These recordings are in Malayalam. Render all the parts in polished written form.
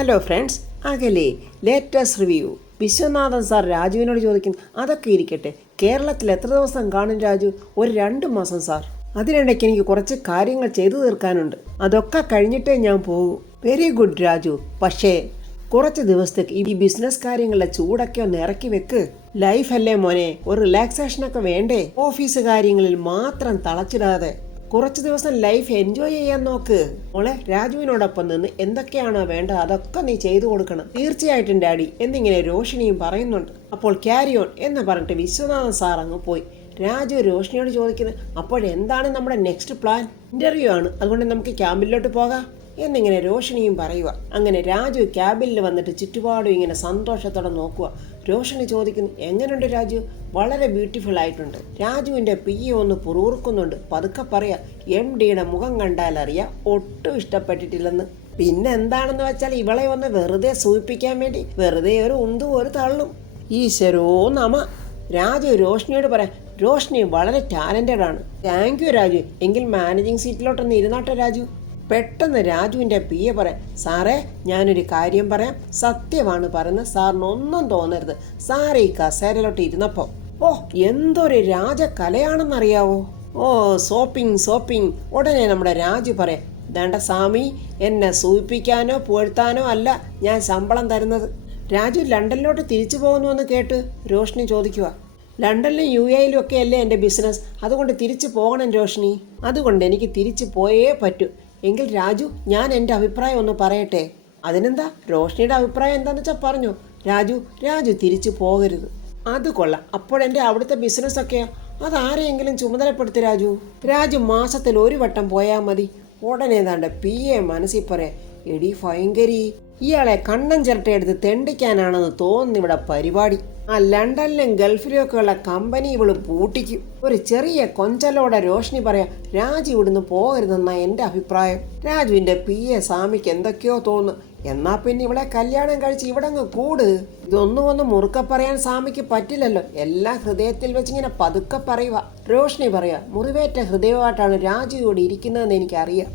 ഹലോ ഫ്രണ്ട്സ്, അകലെ ലേറ്റസ്റ്റ് റിവ്യൂ. വിശ്വനാഥൻ സാർ രാജുവിനോട് ചോദിക്കും, അതൊക്കെ ഇരിക്കട്ടെ, കേരളത്തിൽ എത്ര ദിവസം കാണും രാജു? ഒരു 2 മാസം സാർ. അതിനിടയ്ക്ക് എനിക്ക് കുറച്ച് കാര്യങ്ങൾ ചെയ്തു തീർക്കാനുണ്ട്, അതൊക്കെ കഴിഞ്ഞിട്ടേ ഞാൻ പോകൂ. വെരി ഗുഡ് രാജു, പക്ഷേ കുറച്ച് ദിവസത്തേക്ക് ഈ ബിസിനസ് കാര്യങ്ങളുടെ ചൂടൊക്കെ ഒന്ന് ഇറക്കി വെക്ക്. ലൈഫല്ലേ മോനെ, ഒരു റിലാക്സേഷനൊക്കെ വേണ്ടേ? ഓഫീസ് കാര്യങ്ങളിൽ മാത്രം തളച്ചിടാതെ കുറച്ച് ദിവസം ലൈഫ് എൻജോയ് ചെയ്യാൻ നോക്ക്. മോളെ, രാജുവിനോടൊപ്പം നിന്ന് എന്തൊക്കെയാണോ വേണ്ടത് അതൊക്കെ നീ ചെയ്തു കൊടുക്കണം. തീർച്ചയായിട്ടും ഡാഡി എന്നിങ്ങനെ രോഷിനിയും പറയുന്നുണ്ട്. അപ്പോൾ ക്യാരി ഓൺ എന്ന് പറഞ്ഞിട്ട് വിശ്വനാഥൻ സാർ അങ്ങ് പോയി. രാജു രോഷിനിയോട് ചോദിക്കുന്നത്, അപ്പോഴെന്താണ് നമ്മുടെ നെക്സ്റ്റ് പ്ലാൻ? ഇന്റർവ്യൂ ആണ്, അതുകൊണ്ട് നമുക്ക് ക്യാമ്പിലോട്ട് പോകാം എന്നിങ്ങനെ രോഷിനിയും പറയുക. അങ്ങനെ രാജു ക്യാബിനിൽ വന്നിട്ട് ചുറ്റുപാടും ഇങ്ങനെ സന്തോഷത്തോടെ നോക്കുക. രോഷിനി ചോദിക്കുന്നു, എങ്ങനെയുണ്ട് രാജു? വളരെ ബ്യൂട്ടിഫുൾ ആയിട്ടുണ്ട്. രാജുവിൻ്റെ പിയെ ഒന്ന് പുറൂർക്കുന്നുണ്ട്. പതുക്കെ പറയാ, MDയുടെ മുഖം കണ്ടാൽ അറിയാം ഒട്ടും ഇഷ്ടപ്പെട്ടിട്ടില്ലെന്ന്. പിന്നെ എന്താണെന്ന് വെച്ചാൽ ഇവളെ ഒന്ന് വെറുതെ സൂചിപ്പിക്കാൻ വേണ്ടി വെറുതെ ഒരു ഉന്തും ഒരു തള്ളും. ഈശ്വരോ നമ. രാജു രോഷിനിയോട് പറയാം, രോഷിനി വളരെ ടാലൻറ്റഡ് ആണ്. താങ്ക് യു രാജു, എങ്കിൽ മാനേജിങ് സീറ്റിലോട്ടൊന്ന് ഇരുന്നാട്ടെ രാജു. പെട്ടെന്ന് രാജുവിൻ്റെ പിയെ പറയാം, സാറേ ഞാനൊരു കാര്യം പറയാം, സത്യമാണ് പറയുന്നത്, സാറിനൊന്നും തോന്നരുത്. സാറ് ഈ കസേരയിലോട്ട് ഇരുന്നപ്പോൾ എന്തൊരു രാജകലയാണെന്നറിയാവോ? സോപ്പിംഗ്. ഉടനെ നമ്മുടെ രാജു പറയാം, വേണ്ട സ്വാമി, എന്നെ സൂചിപ്പിക്കാനോ പുകഴ്ത്താനോ അല്ല ഞാൻ ശമ്പളം തരുന്നത്. രാജു ലണ്ടനിലോട്ട് തിരിച്ചു പോകുന്നുവെന്ന് കേട്ട് രോഷിനി ചോദിക്കുക. ലണ്ടനിലും UAE ഒക്കെ അല്ലേ എൻ്റെ ബിസിനസ്, അതുകൊണ്ട് തിരിച്ചു പോകണം രോഷിനി. അതുകൊണ്ട് എനിക്ക് തിരിച്ചു പോയേ പറ്റൂ. എങ്കിൽ രാജു, ഞാൻ എൻ്റെ അഭിപ്രായം ഒന്ന് പറയട്ടെ. അതിനെന്താ, രോഷിനിയുടെ അഭിപ്രായം എന്താണെന്ന് വെച്ചാൽ പറഞ്ഞു. രാജു തിരിച്ചു പോകരുത്. അത് കൊള്ളാം, അപ്പോഴെൻ്റെ അവിടുത്തെ ബിസിനസ്സൊക്കെയോ? അതാരെയെങ്കിലും ചുമതലപ്പെടുത്തി രാജു മാസത്തിൽ 1 വട്ടം പോയാൽ മതി. ഉടനെ താണ്ട PA മനസ്സിൽ പറയാം, എടി ഭയങ്കരി, ഇയാളെ കണ്ണൻ ചിരട്ടയെടുത്ത് തെണ്ടിക്കാനാണെന്ന് തോന്നുന്നു ഇവിടെ പരിപാടി. ആ ലണ്ടനിലും ഗൾഫിലും ഒക്കെ ഉള്ള കമ്പനി ഇവള് പൂട്ടിക്കും. ഒരു ചെറിയ കൊഞ്ചലോടെ രോഷിനി പറയാം, രാജു ഇവിടുന്ന് പോകരുതെന്നാ എൻ്റെ അഭിപ്രായം. രാജുവിൻ്റെ PA സ്വാമിക്ക് എന്തൊക്കെയോ തോന്നുന്നു. എന്നാ പിന്നെ ഇവളെ കല്യാണം കഴിച്ച് ഇവിടെ അങ്ങ് കൂട്. ഇതൊന്നും മുറുക്കെ പറയാൻ സ്വാമിക്ക് പറ്റില്ലല്ലോ, എല്ലാം ഹൃദയത്തിൽ വെച്ചിങ്ങനെ പതുക്കെ പറയുക. രോഷിനി പറയാ, മുറിവേറ്റ ഹൃദയമായിട്ടാണ് രാജു ഇവിടെ ഇരിക്കുന്നതെന്ന് എനിക്കറിയാം.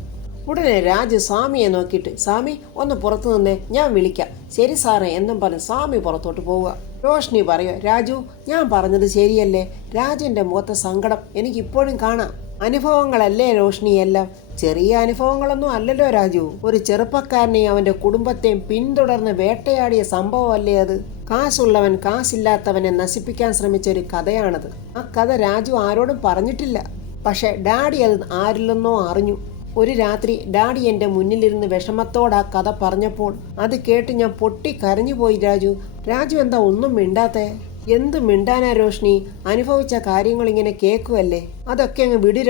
ഉടനെ രാജു സ്വാമിയെ നോക്കിയിട്ട്, സ്വാമി ഒന്ന് പുറത്തു നിന്നേ, ഞാൻ വിളിക്കാം. ശരി സാറേ എന്നും പറഞ്ഞ് സ്വാമി പുറത്തോട്ട് പോവുക. രോഷിനി പറയുക, രാജു ഞാൻ പറഞ്ഞത് ശരിയല്ലേ? രാജുവിൻ്റെ മുഖത്തെ സങ്കടം എനിക്കിപ്പോഴും കാണാം. അനുഭവങ്ങളല്ലേ രോഷിനി എല്ലാം? ചെറിയ അനുഭവങ്ങളൊന്നും അല്ലല്ലോ രാജു. ഒരു ചെറുപ്പക്കാരനെയും അവൻ്റെ കുടുംബത്തെയും പിന്തുടർന്ന് വേട്ടയാടിയ സംഭവമല്ലേ അത്? കാശുള്ളവൻ കാശില്ലാത്തവനെ നശിപ്പിക്കാൻ ശ്രമിച്ച ഒരു കഥയാണത്. ആ കഥ രാജു ആരോടും പറഞ്ഞിട്ടില്ല. പക്ഷെ ഡാഡി അത് ആരിൽ നിന്നോ അറിഞ്ഞു. ഒരു രാത്രി ഡാഡി എൻ്റെ മുന്നിലിരുന്ന് വിഷമത്തോടെ ആ കഥ പറഞ്ഞപ്പോൾ അത് കേട്ട് ഞാൻ പൊട്ടി കരഞ്ഞുപോയി രാജു എന്താ ഒന്നും മിണ്ടാത്തേ? എന്ത് മിണ്ടാനാ രോഷിനി? അനുഭവിച്ച കാര്യങ്ങൾ ഇങ്ങനെ കേൾക്കുമല്ലേ? അതൊക്കെ അങ്ങ് വിടു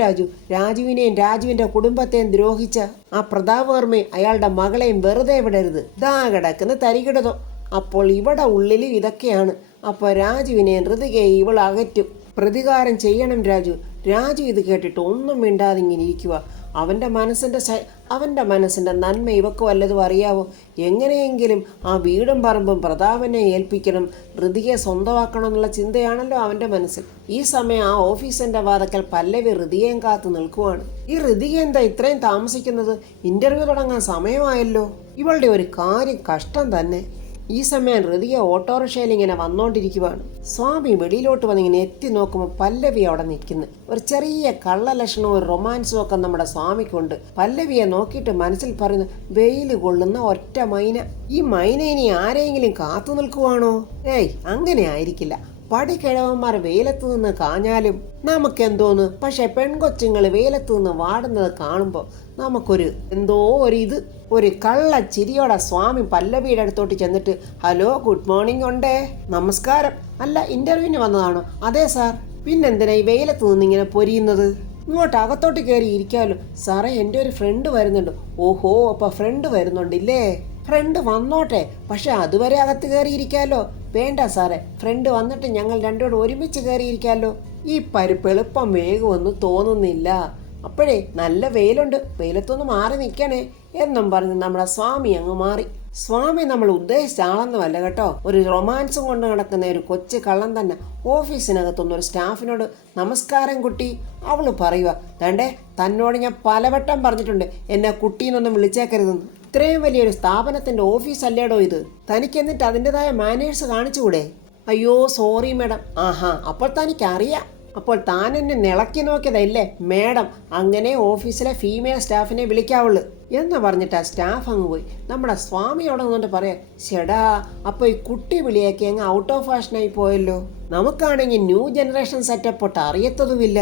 രാജുവിനെയും രാജുവിൻ്റെ കുടുംബത്തെയും ദ്രോഹിച്ച ആ പ്രതാപ് വർമ്മയും അയാളുടെ മകളെയും വെറുതെ വിടരുത്. ഇതാ കിടക്കുന്ന തരികിടതോ. അപ്പോൾ ഇവിടെ ഉള്ളിലും ഇതൊക്കെയാണ്. അപ്പോൾ രാജുവിനെയും ഋതികയെ ഇവൾ അകറ്റും. പ്രതികാരം ചെയ്യണം രാജു ഇത് കേട്ടിട്ട് ഒന്നും മിണ്ടാതെ ഇങ്ങനെ ഇരിക്കുക. അവൻ്റെ മനസ്സിൻ്റെ നന്മ ഇവക്ക് വല്ലതും അറിയാവോ? എങ്ങനെയെങ്കിലും ആ വീടും പറമ്പും പ്രതാപനെ ഏൽപ്പിക്കണം, ഋതികയെ സ്വന്തമാക്കണം എന്നുള്ള ചിന്തയാണല്ലോ അവൻ്റെ മനസ്സിൽ. ഈ സമയം ആ ഓഫീസിൻ്റെ വാതക്കൽ പല്ലവി ഋതികയും കാത്തു നിൽക്കുവാണ്. ഈ ഋതിക എന്താ ഇത്രയും താമസിക്കുന്നത്? ഇന്റർവ്യൂ തുടങ്ങാൻ സമയമായല്ലോ. ഇവളുടെ ഒരു കാര്യം കഷ്ടം തന്നെ. ഈ സമയം ഋതിക ഓട്ടോറിക്ഷയിൽ ഇങ്ങനെ വന്നോണ്ടിരിക്കുവാണ്. സ്വാമി വെളിയിലോട്ട് വന്നിങ്ങനെ എത്തി നോക്കുമ്പോൾ പല്ലവി അവിടെ നിൽക്കുന്നു. ഒരു ചെറിയ കള്ളലക്ഷണവും ഒരു റൊമാൻസും ഒക്കെ നമ്മുടെ സ്വാമിക്കുണ്ട്. പല്ലവിയെ നോക്കിയിട്ട് മനസ്സിൽ പറയുന്നു, വെയിൽ കൊള്ളുന്ന ഒറ്റ മൈന. ഈ മൈന ഇനി ആരെയെങ്കിലും കാത്തു നിൽക്കുവാണോ? അങ്ങനെ ആയിരിക്കില്ല. പടിക്കിഴവന്മാർ വെയിലത്ത് നിന്ന് കാഞ്ഞാലും നമുക്കെന്തോന്ന്. പക്ഷെ പെൺകൊച്ചുങ്ങൾ വെയിലത്ത് നിന്ന് വാടുന്നത് കാണുമ്പോൾ നമുക്കൊരു എന്തോ ഒരു കള്ള ചിരിയോടെ സ്വാമി പല്ലവിയുടെ അടുത്തോട്ട് ചെന്നിട്ട്, ഹലോ ഗുഡ് മോർണിംഗ് ഉണ്ടേ. നമസ്കാരം. അല്ല, ഇന്റർവ്യൂവിന് വന്നതാണോ? അതെ സാർ. പിന്നെന്തിനാ ഈ വെയിലത്ത് നിന്ന് ഇങ്ങനെ പൊരിയുന്നത്? ഇങ്ങോട്ട് അകത്തോട്ട് കയറി ഇരിക്കാമല്ലോ. സാറേ, എൻ്റെ ഒരു ഫ്രണ്ട് വരുന്നുണ്ട്. ഓഹോ, അപ്പോൾ ഫ്രണ്ട് വരുന്നുണ്ടില്ലേ? ഫ്രണ്ട് വന്നോട്ടെ, പക്ഷെ അതുവരെ അകത്ത് കയറിയിരിക്കാമല്ലോ. വേണ്ട സാറേ, ഫ്രണ്ട് വന്നിട്ട് ഞങ്ങൾ രണ്ടുകൂടെ ഒരുമിച്ച് കയറിയിരിക്കാമല്ലോ. ഈ പരിപ്പ് എളുപ്പം വേഗമൊന്നും തോന്നുന്നില്ല. അപ്പോഴേ നല്ല വെയിലുണ്ട്, വെയിലത്തൊന്ന് മാറി നിൽക്കണേ എന്നും പറഞ്ഞ് നമ്മുടെ സ്വാമി അങ്ങ് മാറി. സ്വാമി നമ്മൾ ഉദ്ദേശിച്ച ആളൊന്നുമല്ല കേട്ടോ. ഒരു റൊമാൻസും കൊണ്ട് നടക്കുന്ന ഒരു കൊച്ചു കള്ളം തന്നെ. ഓഫീസിനകത്തൊന്നൊരു സ്റ്റാഫിനോട്, നമസ്കാരം കുട്ടി. അവള് പറയുക, തണ്ടേ തന്നോട് ഞാൻ പലവട്ടം പറഞ്ഞിട്ടുണ്ട് എന്നെ കുട്ടീന്നൊന്നും വിളിച്ചേക്കരുതെന്ന്. ഇത്രയും വലിയൊരു സ്ഥാപനത്തിന്റെ ഓഫീസ് അല്ലേടോ ഇത്? തനിക്ക് എന്നിട്ട് അതിൻ്റെതായ മാനേഴ്സ് കാണിച്ചുകൂടെ? അയ്യോ സോറി മാഡം. ആഹാ, അപ്പോൾ തനിക്കറിയാം. അപ്പോൾ താൻ എന്നെ നിളക്കി നോക്കിയതല്ലേ മേഡം? അങ്ങനെ ഓഫീസിലെ ഫീമെയിൽ സ്റ്റാഫിനെ വിളിക്കാവുള്ളൂ എന്ന് പറഞ്ഞിട്ട് ആ സ്റ്റാഫ് അങ്ങ് പോയി. നമ്മുടെ സ്വാമി അവിടെ നിന്നുകൊണ്ട് പറയാം, ചേടാ അപ്പോൾ ഈ കുട്ടി വിളിയൊക്കെ അങ്ങ് ഔട്ട് ഓഫ് ഫാഷനായി പോയല്ലോ. നമുക്കാണെങ്കിൽ ന്യൂ ജനറേഷൻ സെറ്റപ്പ് ഒട്ട് അറിയത്തതുമില്ല.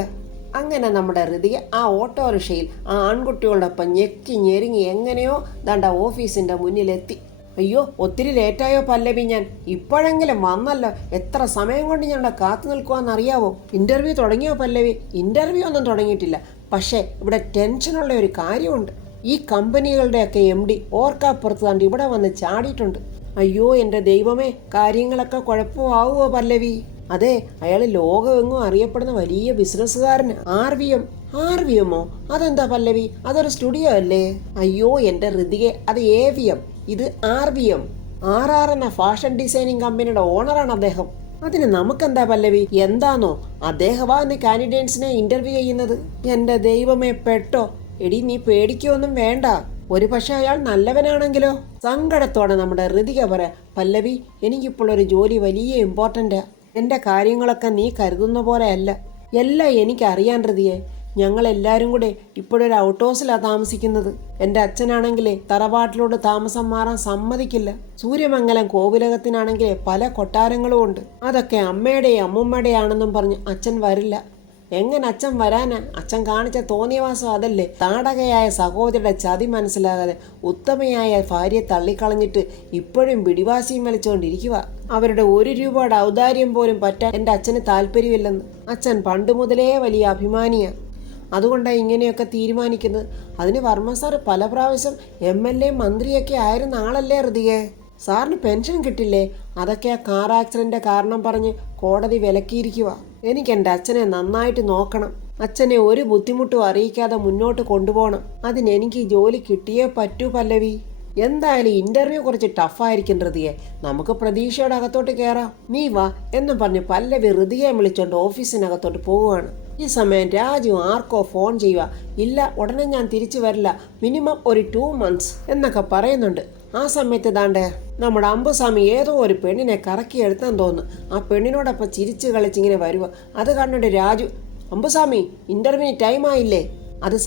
അങ്ങനെ നമ്മുടെ ഹൃതിക ആ ഓട്ടോറിക്ഷയിൽ ആ ആൺകുട്ടികളോടൊപ്പം ഞെക്കി ഞെരുങ്ങി എങ്ങനെയോ ദാണ്ട ഓഫീസിൻ്റെ മുന്നിലെത്തി. അയ്യോ ഒത്തിരി ലേറ്റായോ പല്ലവി? ഞാൻ ഇപ്പോഴെങ്കിലും വന്നല്ലോ. എത്ര സമയം കൊണ്ട് ഞാൻ ഇവിടെ കാത്തു നിൽക്കുവാന്നറിയാവോ? ഇൻ്റർവ്യൂ തുടങ്ങിയോ പല്ലവി? ഇൻ്റർവ്യൂ ഒന്നും തുടങ്ങിയിട്ടില്ല. പക്ഷേ ഇവിടെ ടെൻഷനുള്ള ഒരു കാര്യമുണ്ട്. ഈ കമ്പനികളുടെയൊക്കെ MD ഓർക്കാപ്പുറത്ത് താണ്ട് ഇവിടെ വന്ന് ചാടിയിട്ടുണ്ട്. അയ്യോ എൻ്റെ ദൈവമേ, കാര്യങ്ങളൊക്കെ കുഴപ്പമാവുമോ പല്ലവി? അതെ, അയാൾ ലോകമെങ്ങും അറിയപ്പെടുന്ന വലിയ ബിസിനസ്സുകാരന്. R V എമ്മോ? അതെന്താ പല്ലവി? അതൊരു സ്റ്റുഡിയോ അല്ലേ? അയ്യോ എൻ്റെ ഹൃതികെ, അത് AVM, ഇത് RVM. RR എന്ന ഫാഷൻ ഡിസൈനിങ് കമ്പനിയുടെ ഓണറാണ് അദ്ദേഹം. അതിന് നമുക്കെന്താ പല്ലവി? എന്താണോ അദ്ദേഹമാ ഇന്ന് കാൻഡിഡേറ്റ്സിനെ ഇന്റർവ്യൂ ചെയ്യുന്നത്? എൻ്റെ ദൈവമേ, പെട്ടോ? എടി നീ പേടിക്കൊന്നും വേണ്ട. ഒരു പക്ഷെ അയാൾ നല്ലവനാണെങ്കിലോ? സങ്കടത്തോടെ നമ്മുടെ ഹൃതിക പറയാം, പല്ലവി എനിക്കിപ്പോൾ ഒരു ജോലി വലിയ ഇമ്പോർട്ടൻ്റാ. എൻ്റെ കാര്യങ്ങളൊക്കെ നീ കരുതുന്ന പോലെ അല്ല. എല്ലാം എനിക്കറിയാൻ ഹൃതിയെ. ഞങ്ങളെല്ലാവരും കൂടെ ഇപ്പോഴൊരു ഔട്ട് ഹൗസിലാണ് താമസിക്കുന്നത്. എൻ്റെ അച്ഛനാണെങ്കിലേ തറവാട്ടിലോട്ട് താമസം മാറാൻ സമ്മതിക്കില്ല. സൂര്യമംഗലം കോവിലകത്തിനാണെങ്കിൽ പല കൊട്ടാരങ്ങളും ഉണ്ട്. അതൊക്കെ അമ്മയുടെയും അമ്മുമ്മയുടെയും ആണെന്നും പറഞ്ഞ് അച്ഛൻ വരില്ല. എങ്ങനെ അച്ഛൻ വരാനാ? അച്ഛൻ കാണിച്ച തോന്നിയവാസം അതല്ലേ. താടകയായ സഹോദരിയുടെ ചതി മനസ്സിലാകാതെ ഉത്തമയായ ഭാര്യയെ തള്ളിക്കളഞ്ഞിട്ട് ഇപ്പോഴും പിടിവാശിയും വലിച്ചുകൊണ്ടിരിക്കുക. അവരുടെ 1 രൂപയുടെ ഔദാര്യം പോലും പറ്റാൻ എൻ്റെ അച്ഛന് താല്പര്യമില്ലെന്ന് അച്ഛൻ പണ്ട് മുതലേ വലിയ അഭിമാനിയാണ്. അതുകൊണ്ടാണ് ഇങ്ങനെയൊക്കെ തീരുമാനിക്കുന്നത്. അതിന് വർമ്മ സാർ പല പ്രാവശ്യം MLA മന്ത്രിയൊക്കെ ആയിരുന്ന ആളല്ലേ ഹൃതികെ? സാറിന് പെൻഷൻ കിട്ടില്ലേ? അതൊക്കെ ആ കാർ ആക്സിഡന്റ് കാരണം പറഞ്ഞ് കോടതി വിലക്കിയിരിക്കുക. എനിക്ക് എൻ്റെ അച്ഛനെ നന്നായിട്ട് നോക്കണം. അച്ഛനെ ഒരു ബുദ്ധിമുട്ടും അറിയിക്കാതെ മുന്നോട്ട് കൊണ്ടുപോകണം. അതിനെനിക്ക് ഈ ജോലി കിട്ടിയേ പറ്റൂ പല്ലവി. എന്തായാലും ഇന്റർവ്യൂ കുറച്ച് ടഫായിരിക്കും ഹൃതിയെ. നമുക്ക് പ്രതീക്ഷയുടെ അകത്തോട്ട് കയറാം. നീ വാ എന്നും പറഞ്ഞ് പല്ലവി ഹൃതിയെ വിളിച്ചോണ്ട് ഓഫീസിനകത്തോട്ട് പോവുകയാണ്. ഈ സമയം രാജു ആർക്കോ ഫോൺ ചെയ്യുക. ഇല്ല, ഉടനെ ഞാൻ തിരിച്ചു വരില്ല, മിനിമം ഒരു 2 months എന്നൊക്കെ പറയുന്നുണ്ട്. ആ സമയത്ത് ദാണ്ട് നമ്മുടെ അമ്പുസ്വാമി ഏതോ ഒരു പെണ്ണിനെ കറക്കി എടുത്താൻ തോന്നുന്നു. ആ പെണ്ണിനോടൊപ്പം ചിരിച്ച് കളിച്ചിങ്ങനെ വരുക. അത് കണ്ടിട്ട് രാജു, അമ്പുസ്വാമി ഇന്റർവ്യൂവിന് ടൈം ആയില്ലേ? അത്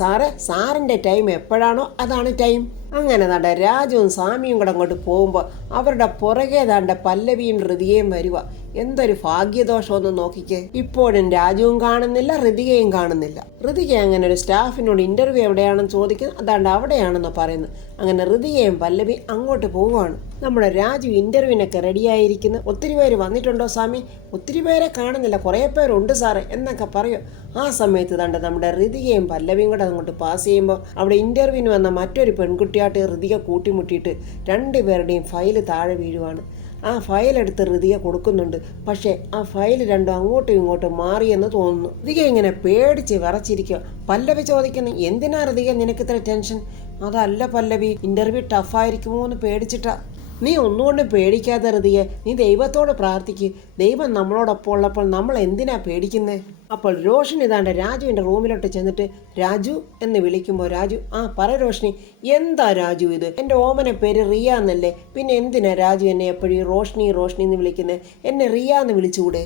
സാറിൻ്റെ ടൈം എപ്പോഴാണോ അതാണ് ടൈം. അങ്ങനെ ദാണ്ട രാജുവും സ്വാമിയും കൂടെ അങ്ങോട്ട് പോകുമ്പോൾ അവരുടെ പുറകെ ദാണ്ട പല്ലവിയും ഹൃതികയും വരിക. എന്തൊരു ഭാഗ്യദോഷമൊന്നും നോക്കിക്കേ. ഇപ്പോഴും രാജുവും കാണുന്നില്ല, ഹൃതികയും കാണുന്നില്ല. ഹൃതിക അങ്ങനെ ഒരു സ്റ്റാഫിനോട് ഇന്റർവ്യൂ എവിടെയാണെന്ന് ചോദിക്കുന്നത്. അതാണ്ട് അവിടെയാണെന്ന് പറയുന്നത്. അങ്ങനെ ഹൃതികയും പല്ലവി അങ്ങോട്ട് പോവുകയാണ്. നമ്മുടെ രാജു ഇന്റർവ്യൂവിനൊക്കെ റെഡിയായിരിക്കുന്നു. ഒത്തിരി പേര് വന്നിട്ടുണ്ടോ സ്വാമി? ഒത്തിരി പേരെ കാണുന്നില്ല, കുറേ പേരുണ്ട് സാറേ എന്നൊക്കെ പറയും. ആ സമയത്ത് ദാണ്ട നമ്മുടെ ഹൃതികയും പല്ലവിയും കൂടെ അങ്ങോട്ട് പാസ് ചെയ്യുമ്പോൾ അവിടെ ഇന്റർവ്യൂവിന് വന്ന മറ്റൊരു പെൺകുട്ടിയായിട്ട് ഹൃതിക കൂട്ടിമുട്ടിയിട്ട് 2 പേരുടെയും ഫയല് താഴെ വീഴുവാണ്. ആ ഫയലെടുത്ത് ഹൃതിക കൊടുക്കുന്നുണ്ട്. പക്ഷേ ആ ഫയൽ രണ്ടും അങ്ങോട്ടും ഇങ്ങോട്ടും മാറിയെന്ന് തോന്നുന്നു. ഹൃതിക ഇങ്ങനെ പേടിച്ച് വിറച്ചിരിക്കുക. പല്ലവി ചോദിക്കുന്നു, എന്തിനാ ഹൃതിക നിനക്ക് ഇത്ര ടെൻഷൻ? അതല്ല പല്ലവി, ഇന്റർവ്യൂ ടഫായിരിക്കുമോ എന്ന് പേടിച്ചിട്ടാ. നീ ഒന്നുകൊണ്ട് പേടിക്കാതെ ഹൃതിയെ, നീ ദൈവത്തോട് പ്രാർത്ഥിക്ക്. ദൈവം നമ്മളോടൊപ്പം ഉള്ളപ്പോൾ നമ്മൾ എന്തിനാ പേടിക്കുന്നേ? അപ്പോൾ രോഷിനി ഇതാണ്ട് രാജുവിൻ്റെ റൂമിലോട്ട് ചെന്നിട്ട് രാജു എന്ന് വിളിക്കുമ്പോൾ രാജു, ആ പറ രോഷിനി. എന്താ രാജു ഇത്? എൻ്റെ ഓമന പേര് റിയ എന്നല്ലേ, പിന്നെ എന്തിനാ രാജു എന്നെ എപ്പോഴും റോഷിനി എന്ന് വിളിക്കുന്നത്? എന്നെ റിയ എന്ന് വിളിച്ചുകൂടെ?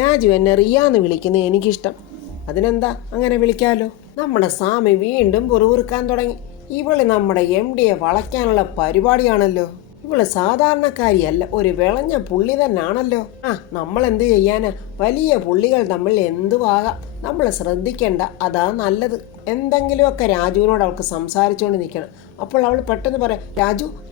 രാജു എന്നെ റിയ എന്ന് വിളിക്കുന്നത് എനിക്കിഷ്ടം. അതിനെന്താ, അങ്ങനെ വിളിക്കാമല്ലോ. നമ്മുടെ സ്വാമി വീണ്ടും പുറകുറുക്കാൻ തുടങ്ങി. ഇവള് നമ്മുടെ MDയെ വളയ്ക്കാനുള്ള പരിപാടിയാണല്ലോ. ഇവള് സാധാരണക്കാരിയല്ല, ഒരു വിളഞ്ഞ പുള്ളി തന്നെയാണല്ലോ. നമ്മൾ എന്ത് ചെയ്യാനാ? വലിയ പുള്ളികൾ തമ്മിൽ എന്തുവാകാം. നമ്മൾ ശ്രദ്ധിക്കേണ്ട, അതാ നല്ലത്. എന്തെങ്കിലുമൊക്കെ രാജുവിനോട് അവൾക്ക് സംസാരിച്ചുകൊണ്ട് നിൽക്കണം. അപ്പോൾ അവൾ പെട്ടെന്ന് പറയാം,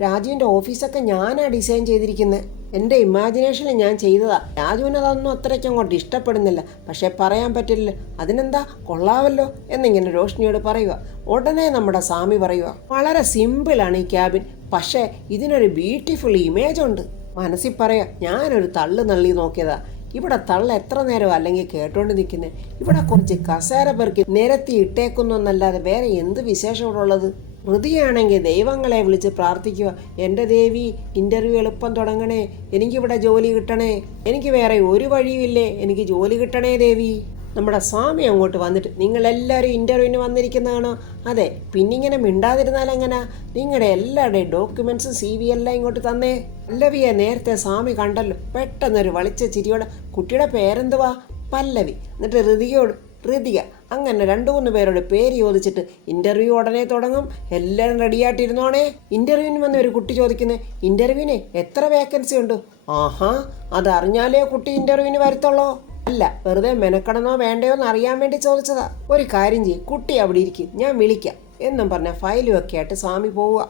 രാജുവിൻ്റെ ഓഫീസൊക്കെ ഞാനാ ഡിസൈൻ ചെയ്തിരിക്കുന്നത്. എൻ്റെ ഇമാജിനേഷനിൽ ഞാൻ ചെയ്തതാ. രാജുവിനതൊന്നും അത്രയ്ക്ക് അങ്ങോട്ട് ഇഷ്ടപ്പെടുന്നില്ല. പക്ഷെ പറയാൻ പറ്റില്ല. അതിനെന്താ, കൊള്ളാവല്ലോ എന്നിങ്ങനെ രോഷിനിയോട് പറയുക. ഉടനെ നമ്മുടെ സ്വാമി പറയുക, വളരെ സിമ്പിളാണ് ഈ ക്യാബിൻ, പക്ഷേ ഇതിനൊരു ബ്യൂട്ടിഫുൾ ഇമേജ് ഉണ്ട്. മനസ്സിൽ പറയാ, ഞാനൊരു തള്ളു നള്ളി നോക്കിയതാ. ഇവിടെ തള്ള എത്ര നേരം അല്ലെങ്കിൽ കേട്ടോണ്ട് നിൽക്കുന്നത്. ഇവിടെ കുറച്ച് കസേര പെറുക്കി നിരത്തി ഇട്ടേക്കുന്നു എന്നല്ലാതെ വേറെ എന്ത് വിശേഷം ഇവിടെ ഉള്ളത്? ഹൃതിയാണെങ്കിൽ ദൈവങ്ങളെ വിളിച്ച് പ്രാർത്ഥിക്കുക, എൻ്റെ ദേവി ഇൻ്റർവ്യൂ എളുപ്പം തുടങ്ങണേ, എനിക്കിവിടെ ജോലി കിട്ടണേ, എനിക്ക് വേറെ ഒരു വഴിയുമില്ലേ, എനിക്ക് ജോലി കിട്ടണേ ദേവി. നമ്മുടെ സ്വാമി അങ്ങോട്ട് വന്നിട്ട് നിങ്ങളെല്ലാവരും ഇൻ്റർവ്യൂവിന് വന്നിരിക്കുന്നതാണോ? അതെ. പിന്നിങ്ങനെ മിണ്ടാതിരുന്നാൽ എങ്ങനെ? നിങ്ങളുടെ എല്ലാവരുടെയും ഡോക്യുമെൻറ്റ്സും CV എല്ലാം ഇങ്ങോട്ട് തന്നേ. പല്ലവിയെ നേരത്തെ സ്വാമി കണ്ടല്ലോ. പെട്ടെന്നൊരു വളിച്ച ചിരിയോടെ കുട്ടിയുടെ പേരെന്തുവാ? പല്ലവി. എന്നിട്ട് ഋതിക അങ്ങനെ 2-3 പേരോട് പേര് ചോദിച്ചിട്ട് ഇൻ്റർവ്യൂ ഉടനെ തുടങ്ങും. എല്ലാവരും റെഡിയായിട്ടിരുന്നോണേ. ഇൻ്റർവ്യൂവിന് വന്ന ഒരു കുട്ടി ചോദിക്കുന്നത്, ഇൻ്റർവ്യൂവിന് എത്ര വേക്കൻസി ഉണ്ട്? ആഹാ, അതറിഞ്ഞാലേ കുട്ടി ഇൻ്റർവ്യൂവിന് വരത്തുള്ളോ? അല്ല, വെറുതെ മെനക്കണനോ വേണ്ടയോ എന്ന് അറിയാൻ വേണ്ടി ചോദിച്ചതാ. ഒരു കാര്യം ചെയ്യും, കുട്ടി അവിടെ ഇരിക്കും, ഞാൻ വിളിക്കാം എന്നും പറഞ്ഞ ഫയലും ഒക്കെ ആയിട്ട് സ്വാമി പോവുക.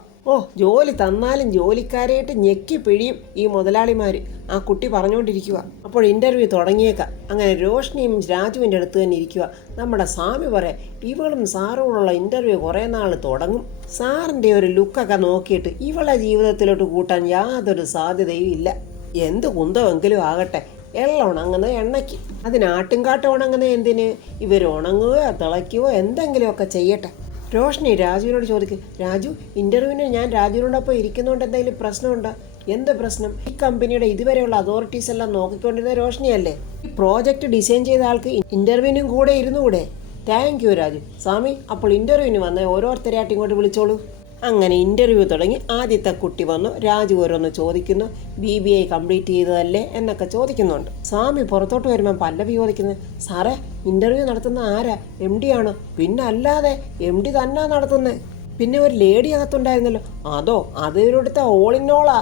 ജോലി തന്നാലും ജോലിക്കാരായിട്ട് ഞെക്കി പിഴിയും ഈ മുതലാളിമാർ. ആ കുട്ടി പറഞ്ഞുകൊണ്ടിരിക്കുക. അപ്പോൾ ഇൻ്റർവ്യൂ തുടങ്ങിയേക്കാം. അങ്ങനെ റോഷ്നിയും രാജുവിൻ്റെ അടുത്ത് തന്നെ ഇരിക്കുക. നമ്മുടെ സ്വാമി പറയാം, ഇവളും സാറോടുള്ള ഇൻ്റർവ്യൂ കുറേ നാൾ തുടങ്ങും. സാറിൻ്റെ ഒരു ലുക്കൊക്കെ നോക്കിയിട്ട് ഇവളെ ജീവിതത്തിലോട്ട് കൂട്ടാൻ യാതൊരു സാധ്യതയും ഇല്ല. എന്ത് കുന്തമെങ്കിലും ആകട്ടെ, എള്ളം ഉണങ്ങുന്നത് എണ്ണയ്ക്ക്. അതിന് ആട്ടുംകാട്ടം ഉണങ്ങുന്നത് എന്തിന്? ഇവർ ഉണങ്ങുകയോ തിളയ്ക്കുകയോ എന്തെങ്കിലുമൊക്കെ ചെയ്യട്ടെ. റോഷ്നി രാജുവിനോട് ചോദിക്കും, രാജു, ഇൻ്റർവ്യൂവിന് ഞാൻ രാജുവിനോടൊപ്പം ഇരിക്കുന്നതുകൊണ്ട് എന്തെങ്കിലും പ്രശ്നമുണ്ടോ? എന്ത് പ്രശ്നം? ഈ കമ്പനിയുടെ ഇതുവരെയുള്ള അതോറിറ്റീസ് എല്ലാം നോക്കിക്കൊണ്ടിരുന്ന റോഷ്നിയല്ലേ? ഈ പ്രോജക്റ്റ് ഡിസൈൻ ചെയ്ത ആൾക്ക് ഇൻ്റർവ്യൂവിനും കൂടെ ഇരുന്നുകൂടെ? Thank you Raju. സ്വാമി, അപ്പോൾ ഇൻ്റർവ്യൂവിന് വന്ന് ഓരോരുത്തരെയായിട്ട് ഇങ്ങോട്ട് വിളിച്ചോളൂ. അങ്ങനെ ഇൻ്റർവ്യൂ തുടങ്ങി. ആദ്യത്തെ കുട്ടി വന്നു. രാജു ഓരോന്ന് ചോദിക്കുന്നു. BBA കംപ്ലീറ്റ് ചെയ്തതല്ലേ എന്നൊക്കെ ചോദിക്കുന്നുണ്ട്. സ്വാമി പുറത്തോട്ട് വരുമ്പോൾ പല്ലവി ചോദിക്കുന്നത്, സാറേ, ഇൻ്റർവ്യൂ നടത്തുന്ന ആരാ? MD ആണോ? പിന്നെ അല്ലാതെ MD തന്നെ നടത്തുന്നത്. പിന്നെ ഒരു ലേഡി അകത്തുണ്ടായിരുന്നല്ലോ, അതോ? അതിലൂടുത്തെ ഓൾ ഇൻ ഓളാ?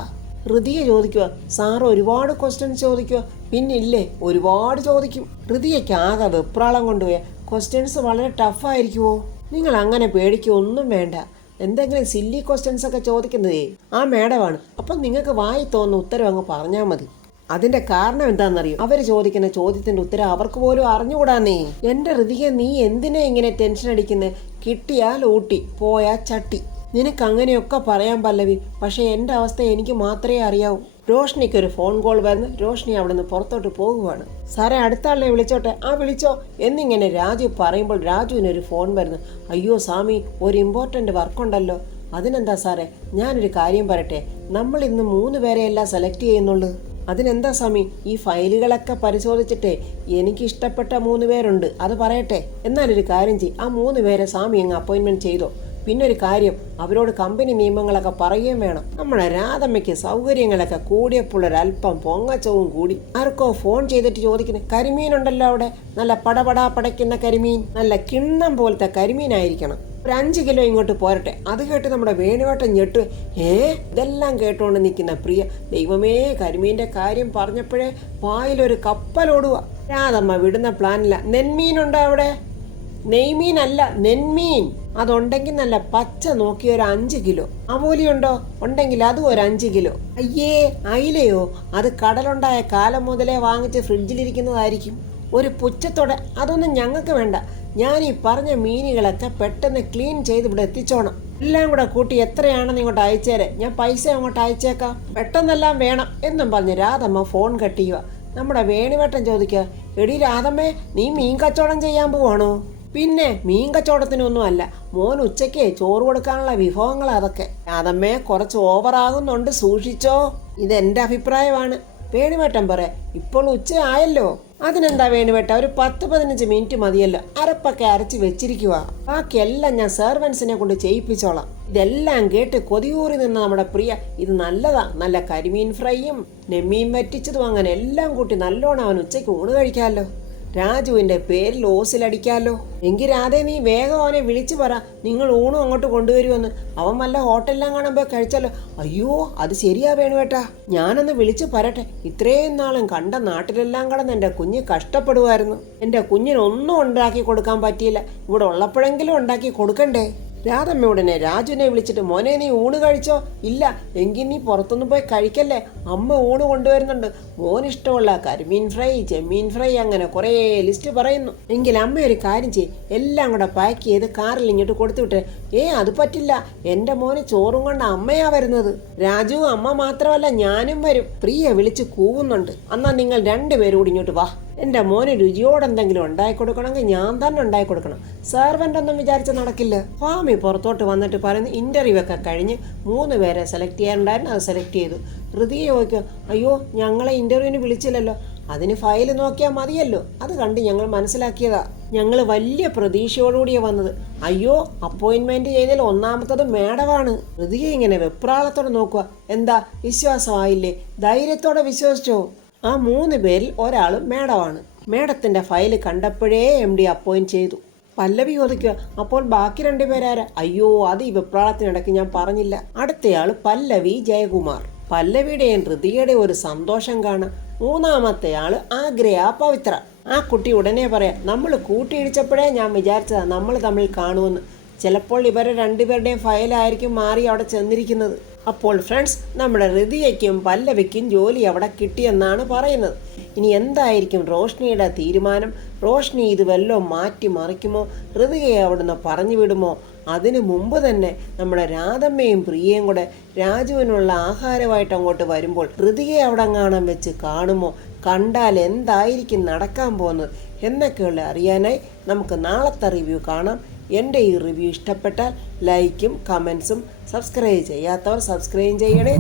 ഋതിക ചോദിക്കുക, സാറ് ഒരുപാട് ക്വസ്റ്റ്യൻസ് ചോദിക്കുക? പിന്നില്ലേ, ഒരുപാട് ചോദിക്കും. ഋതികയ്ക്ക് ആകെ വെപ്രാളം കൊണ്ടുപോയ ക്വസ്റ്റ്യൻസ് വളരെ ടഫായിരിക്കുമോ? നിങ്ങൾ അങ്ങനെ പേടിക്കൊന്നും വേണ്ട. എന്തെങ്കിലും സില്ലി ക്വസ്റ്റ്യൻസ് ഒക്കെ ചോദിക്കുന്നതേ ആ മേഡമാണ്. അപ്പം നിങ്ങൾക്ക് വായി തോന്നുന്ന ഉത്തരം അങ്ങ് പറഞ്ഞാൽ മതി. അതിൻ്റെ കാരണം എന്താണെന്നറിയോ? അവർ ചോദിക്കുന്ന ചോദ്യത്തിൻ്റെ ഉത്തരം അവർക്ക് പോലും അറിഞ്ഞുകൂടാന്നേ. എൻ്റെ ഋതിക, നീ എന്തിനാ ഇങ്ങനെ ടെൻഷൻ അടിക്കുന്നത്? കിട്ടിയാൽ ഊട്ടി, പോയാൽ ചട്ടി. നിനക്ക് അങ്ങനെയൊക്കെ പറയാൻ പല്ലവി, പക്ഷേ എൻ്റെ അവസ്ഥ എനിക്ക് മാത്രമേ അറിയാവൂ. റോഷ്നിക്ക് ഒരു ഫോൺ കോൾ വരുന്നു. റോഷ്നി അവിടെ നിന്ന് പുറത്തോട്ട് പോകുവാണ്. സാറേ, അടുത്ത ആളിനെ വിളിച്ചോട്ടെ? ആ, വിളിച്ചോ എന്നിങ്ങനെ രാജു പറയുമ്പോൾ രാജുവിനൊരു ഫോൺ വരുന്നു. അയ്യോ സ്വാമി, ഒരു ഇമ്പോർട്ടൻ്റ് വർക്കുണ്ടല്ലോ. അതിനെന്താ സാറേ? ഞാനൊരു കാര്യം പറയട്ടെ, നമ്മൾ ഇന്ന് 3 പേരെയല്ല സെലക്ട് ചെയ്യുന്നുള്ളൂ. അതിനെന്താ സ്വാമി? ഈ ഫയലുകളൊക്കെ പരിശോധിച്ചിട്ടേ എനിക്കിഷ്ടപ്പെട്ട 3 പേരുണ്ട്, അത് പറയട്ടെ. എന്നാലൊരു കാര്യം ചെയ്യും, ആ 3 പേരെ സ്വാമി അങ്ങ് അപ്പോയിൻമെൻറ്റ് ചെയ്തോ. പിന്നൊരു കാര്യം, അവരോട് കമ്പനി നിയമങ്ങളൊക്കെ പറയുകയും വേണം. നമ്മുടെ രാധമ്മയ്ക്ക് സൗകര്യങ്ങളൊക്കെ കൂടിയപ്പോഴൊരല്പം പൊങ്ങച്ചവും കൂടി. ആർക്കോ ഫോൺ ചെയ്തിട്ട് ചോദിക്കുന്നത്, കരിമീനുണ്ടല്ലോ അവിടെ, നല്ല പടപടാ പടയ്ക്കുന്ന കരിമീൻ, നല്ല കിണ്ണം പോലത്തെ കരിമീനായിരിക്കണം, ഒരു 5 കിലോ ഇങ്ങോട്ട് പോരട്ടെ. അത് കേട്ട് നമ്മുടെ വേണുവേട്ടൻ ഞെട്ട്. ഇതെല്ലാം കേട്ടോണ്ട് നിൽക്കുന്ന പ്രിയ, ദൈവമേ, കരിമീൻ്റെ കാര്യം പറഞ്ഞപ്പോഴേ വായിലൊരു കപ്പലോടുക. രാധമ്മ വിടുന്ന പ്ലാനില്ല. നെന്മീനുണ്ടോ അവിടെ? നെയ്മീനല്ല, നെന്മീൻ. അതുണ്ടെങ്കിൽ നല്ല പച്ച നോക്കി ഒരു 5 കിലോ. ആവോലിയുണ്ടോ? ഉണ്ടെങ്കിൽ അതും ഒരു 5 കിലോ. അയ്യേ, അയിലയോ? അത് കടലുണ്ടായ കാലം മുതലേ വാങ്ങിച്ച് ഫ്രിഡ്ജിലിരിക്കുന്നതായിരിക്കും. ഒരു പുച്ഛത്തോടെ, അതൊന്നും ഞങ്ങൾക്ക് വേണ്ട. ഞാൻ ഈ പറഞ്ഞ മീനുകളൊക്കെ പെട്ടെന്ന് ക്ലീൻ ചെയ്ത് ഇവിടെ എത്തിച്ചോണം. എല്ലാം കൂടെ കൂട്ടി എത്രയാണെന്ന് ഇങ്ങോട്ട് അയച്ചേരെ, ഞാൻ പൈസ അങ്ങോട്ട് അയച്ചേക്കാം. പെട്ടെന്നെല്ലാം വേണം എന്നും പറഞ്ഞ് രാധമ്മ ഫോൺ കട്ട് ചെയ്യുക. നമ്മുടെ വേണുവേട്ടൻ ചോദിക്കുക, എടി രാധമ്മേ, നീ മീൻ കച്ചവടം ചെയ്യാൻ പോവാണോ? പിന്നെ മീൻ കച്ചവടത്തിനൊന്നും അല്ല, മോൻ ഉച്ചയ്ക്ക് ചോറ് കൊടുക്കാനുള്ള വിഭവങ്ങൾ അതൊക്കെ. രാധമ്മേ, കുറച്ച് ഓവറാകുന്നുണ്ട്, സൂക്ഷിച്ചോ. ഇതെൻ്റെ അഭിപ്രായമാണ്. വേണുവേട്ടൻ പറയാം, ഇപ്പോൾ ഉച്ച ആയല്ലോ. അതിനെന്താ വേണുവേട്ട, ഒരു 10-15 മിനിറ്റ് മതിയല്ലോ. അരപ്പൊക്കെ അരച്ച് വെച്ചിരിക്കുക. ബാക്കിയെല്ലാം ഞാൻ സെർവൻസിനെ കൊണ്ട് ചെയ്യിപ്പിച്ചോളാം. ഇതെല്ലാം കേട്ട് കൊതിയൂറി നിന്ന് നമ്മുടെ പ്രിയ, ഇത് നല്ലതാ, നല്ല കരിമീൻ ഫ്രൈയും നെമ്മീൻ വറ്റിച്ചതും അങ്ങനെ എല്ലാം കൂട്ടി നല്ലോണം അവൻ ഉച്ചയ്ക്ക് ഊണ് കഴിക്കാമല്ലോ. രാജുവിൻ്റെ പേരിൽ ഓസിലടിക്കാമല്ലോ. എങ്കിൽ രാധേ, നീ വേഗം അവനെ വിളിച്ചു പറ, നിങ്ങൾ ഊണും അങ്ങോട്ട് കൊണ്ടുവരുമെന്ന്. അവൻ വല്ല ഹോട്ടലിലും കാണുമ്പോൾ കഴിച്ചാലോ. അയ്യോ, അത് ശരിയാ വേണുവേട്ടാ, ഞാനൊന്ന് വിളിച്ചു പറട്ടെ. ഇത്രയും നാളും കണ്ട നാട്ടിലെല്ലാം കടന്ന് എൻ്റെ കുഞ്ഞ് കഷ്ടപ്പെടുമായിരുന്നു. എൻ്റെ കുഞ്ഞിനൊന്നും ഉണ്ടാക്കി കൊടുക്കാൻ പറ്റിയില്ല. ഇവിടെ ഉള്ളപ്പോഴെങ്കിലും ഉണ്ടാക്കി കൊടുക്കണ്ടേ? രാധമ്മ ഉടനെ രാജുവിനെ വിളിച്ചിട്ട്, മോനെ, നീ ഊണ് കഴിച്ചോ? ഇല്ല. എങ്കിൽ നീ പുറത്തൊന്നും പോയി കഴിക്കല്ലേ, അമ്മ ഊണ് കൊണ്ടുവരുന്നുണ്ട്. മോനിഷ്ടമുള്ള കരിമീൻ ഫ്രൈ, ചെമ്മീൻ ഫ്രൈ, അങ്ങനെ കുറേ ലിസ്റ്റ് പറയുന്നു. എങ്കിൽ അമ്മ ഒരു കാര്യം ചെയ്യും, എല്ലാം കൂടെ പാക്ക് ചെയ്ത് കാറിൽ ഇങ്ങോട്ട് കൊടുത്തു വിട്ടെ. അത് പറ്റില്ല, എൻ്റെ മോന് ചോറും കൊണ്ട് അമ്മയാ വരുന്നത്. രാജു, അമ്മ മാത്രമല്ല ഞാനും വരും. പ്രിയ വിളിച്ച് കൂവുന്നുണ്ട്. എന്നാൽ നിങ്ങൾ 2 പേരും കൂടി ഇങ്ങോട്ട് വാ. എൻ്റെ മോന് രുചിയോടെ എന്തെങ്കിലും ഉണ്ടാക്കി കൊടുക്കണമെങ്കിൽ ഞാൻ തന്നെ ഉണ്ടാക്കി കൊടുക്കണം. സെർവൻ്റ് ഒന്നും വിചാരിച്ച് നടക്കില്ല. സ്വാമി പുറത്തോട്ട് വന്നിട്ട് പറയുന്നു, ഇൻ്റർവ്യൂ ഒക്കെ കഴിഞ്ഞ് 3 പേരെ സെലക്ട് ചെയ്യാനുണ്ടായിരുന്നു, അത് സെലക്ട് ചെയ്തു. ഋതിയെ ചോദിക്കുക, അയ്യോ, ഞങ്ങളെ ഇൻ്റർവ്യൂവിന് വിളിച്ചില്ലല്ലോ. അതിന് ഫയൽ നോക്കിയാൽ മതിയല്ലോ. അത് കണ്ട് ഞങ്ങൾ മനസ്സിലാക്കിയതാ. ഞങ്ങൾ വലിയ പ്രതീക്ഷയോടുകൂടിയാണ് വന്നത്. അയ്യോ, അപ്പോയിൻമെന്റ് ചെയ്തതിൽ ഒന്നാമത്തത് മേഡമാണ്. ഹൃതിക ഇങ്ങനെ വെപ്രാളത്തോടെ നോക്കുക. എന്താ, വിശ്വാസമായില്ലേ? ധൈര്യത്തോടെ വിശ്വസിച്ചോ. ആ 3 പേരിൽ ഒരാൾ മേഡമാണ്. മേഡത്തിന്റെ ഫയൽ കണ്ടപ്പോഴേ MD അപ്പോയിന്റ് ചെയ്തു. പല്ലവി ചോദിക്കുക, അപ്പോൾ ബാക്കി 2 പേരാരാ? അയ്യോ, അത് ഈ വെപ്രാളത്തിനിടയ്ക്ക് ഞാൻ പറഞ്ഞില്ല. അടുത്തയാൾ പല്ലവി ജയകുമാർ. പല്ലവിയുടെയും ഹൃതികയുടെയും ഒരു സന്തോഷം കാണാം. 3-മത്തെ ആള് ആഗ്രയ പവിത്ര. ആ കുട്ടി ഉടനെ പറയാം, നമ്മൾ കൂട്ടിയിടിച്ചപ്പോഴേ ഞാൻ വിചാരിച്ചതാ നമ്മൾ തമ്മിൽ കാണുമെന്ന്. ചിലപ്പോൾ ഇവരെ 2 പേരുടെയും ഫയലായിരിക്കും മാറി അവിടെ ചെന്നിരിക്കുന്നത്. അപ്പോൾ ഫ്രണ്ട്സ്, നമ്മുടെ ഹൃതികയ്ക്കും പല്ലവിക്കും ജോലി അവിടെ കിട്ടിയെന്നാണ് പറയുന്നത്. ഇനി എന്തായിരിക്കും റോഷ്നിയുടെ തീരുമാനം? റോഷ്നി ഇത് വല്ലതും മാറ്റി മറിക്കുമോ? ഹൃതികയെ അവിടുന്ന് പറഞ്ഞു വിടുമോ? അതിനു മുമ്പ് തന്നെ നമ്മുടെ രാധമ്മയും പ്രിയയും കൂടെ രാജുവിനുള്ള ആഹാരമായിട്ട് അങ്ങോട്ട് വരുമ്പോൾ ഹൃതികയെ അവിടെ കാണാൻ വെച്ച് കാണുമോ? കണ്ടാൽ എന്തായിരിക്കും നടക്കാൻ പോകുന്നത് എന്നൊക്കെയുള്ള അറിയാനായി നമുക്ക് നാളത്തെ റിവ്യൂ കാണാം. എൻ്റെ ഈ റിവ്യൂ ഇഷ്ടപ്പെട്ടാൽ ലൈക്കും കമൻസും, സബ്സ്ക്രൈബ് ചെയ്യാത്തവർ സബ്സ്ക്രൈബ് ചെയ്യണേ.